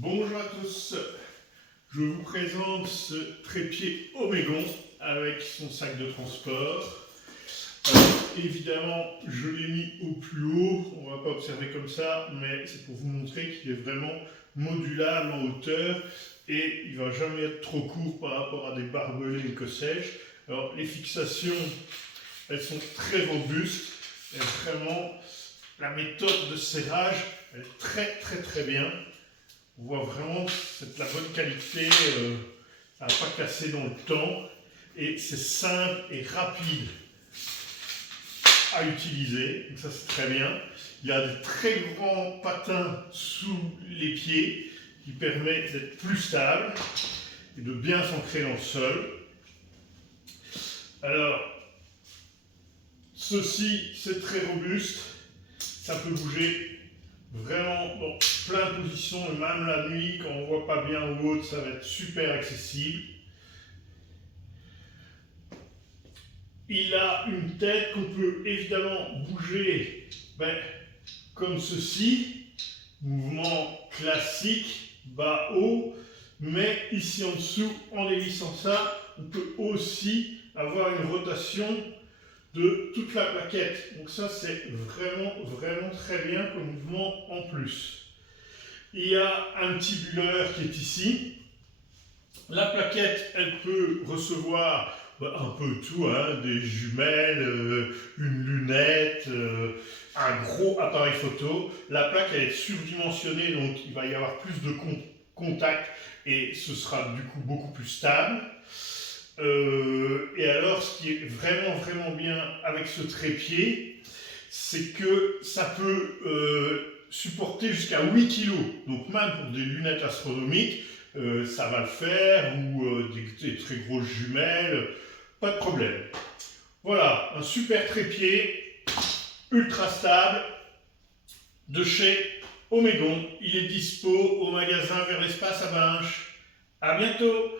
Bonjour à tous, je vous présente ce trépied Omégon avec son sac de transport. Évidemment, je l'ai mis au plus haut, on ne va pas observer comme ça, mais c'est pour vous montrer qu'il est vraiment modulable en hauteur et il ne va jamais être trop court par rapport à des barbelés ou que sais-je. Alors les fixations, elles sont très robustes et vraiment la méthode de serrage, elle est très bien. On voit vraiment que c'est de la bonne qualité, ça n'a pas cassé dans le temps et c'est simple et rapide à utiliser, donc ça c'est très bien. Il y a des très grands patins sous les pieds qui permettent d'être plus stable et de bien s'ancrer dans le sol. Alors, ceci c'est très robuste, ça peut bouger vraiment dans plein de positions, et même la nuit, quand on ne voit pas bien ou autre, ça va être super accessible. Il a une tête qu'on peut évidemment bouger comme ceci, mouvement classique, bas-haut, mais ici en dessous, en dévissant ça, on peut aussi avoir une rotation de toute la plaquette. Donc ça c'est vraiment très bien comme mouvement en plus. Il y a un petit bulleur qui est ici. La plaquette, elle peut recevoir un peu tout, hein, des jumelles, une lunette, un gros appareil photo. La plaque, elle est surdimensionnée, donc il va y avoir plus de contact et ce sera du coup beaucoup plus stable. Et alors, ce qui est vraiment bien avec ce trépied, c'est que ça peut supporter jusqu'à 8 kg. Donc même pour des lunettes astronomiques, ça va le faire, ou des très grosses jumelles, pas de problème. Voilà, un super trépied, ultra stable, de chez Omégon. Il est dispo au magasin Vers l'Espace à Binche. À bientôt!